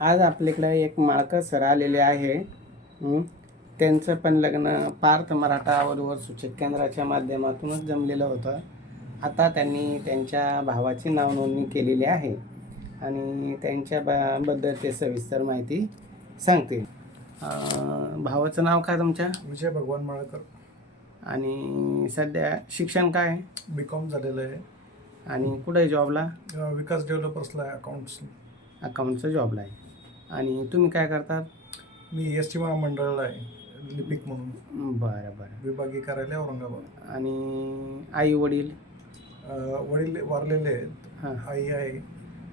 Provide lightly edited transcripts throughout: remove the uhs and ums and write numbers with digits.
आज आपल्याकडे एक माळकर सर आलेले आहे. त्यांचं पण लग्न पार्थ मराठा वधूवर सूचक केंद्राच्या माध्यमातूनच जमलेलं होतं. आता त्यांनी त्यांच्या भावाची नाव नोंदणी केलेली आहे आणि त्यांच्या बद्दल ते सविस्तर माहिती सांगतील. भावाचं नाव काय तुमच्या? विजय भगवान माळकर. आणि सध्या शिक्षण काय? BCom झालेलं आहे. आणि कुठे जॉबला? विकास डेव्हलपर्सला अकाउंटचा जॉबला आहे. आणि तुम्ही काय करतात? मी ST महामंडळाला आहे, लिपिक म्हणून. बरं बरं. विभागीय कार्यालय औरंगाबाद. आणि आई वडील? वडील वारलेले आहेत. हां. आई आहे.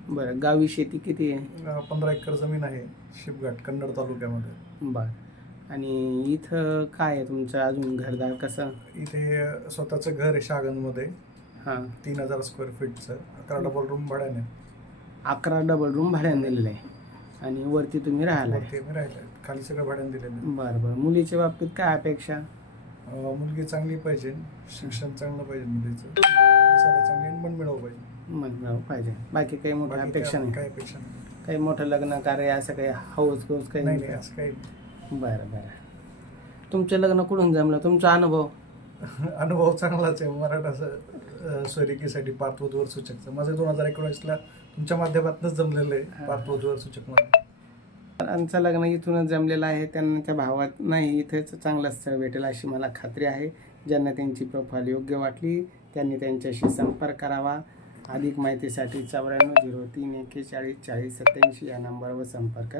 बरं. गावी शेती किती आहे? 15 एकर जमीन आहे, शिपघाट कन्नड तालुक्यामध्ये. बरं. आणि इथं काय आहे तुमचं अजून घरदार कसं? इथे स्वतःचं घर आहे शहागंजमध्ये. हां. 3000 स्क्वेअर फीटचं. 11 डबल रूम भाड्याने. 11 डबल रूम भाड्याने दिलेलं आहे. आणि वरती तुम्ही राहिला? वरती मी राहिलो, खाली सगळं भाड्याने दिलेलं. बरं बरं. मुलीच्या बाबतीत काय अपेक्षा? मुलगी चांगली पाहिजे, शिक्षण चांगलं पाहिजे, मुलीचं दिसायला चांगली आणि मन मिळवं पाहिजे. मन पाहिजे. बाकी काही मोठ्या अपेक्षा नाही? काही अपेक्षा नाही. काही मोठं लग्न कार्य असं काही हौस गौस काही नाही असं काही. बरं बरं. तुमचं लग्न कुठून जमलं? तुमचा अनुभव? अनुभव चांगलाच आहे. मराठा स्वैरिकीसाठी पार्थ वधूवर सूचकचं माझं 2019ला तुमच्या माध्यमातूनच जमलेलं आहे. पार्थ वधूवर सूचक म्हणून त्यांचं लग्न इथूनच जमलेलं आहे. त्यांना त्या भावात नाही इथेच चांगलं स्थळ भेटेल अशी मला खात्री आहे. ज्यांना त्यांची प्रोफाईल योग्य वाटली त्यांनी त्यांच्याशी संपर्क करावा. अधिक माहितीसाठी 94 03 41 40 87 या नंबरवर संपर्क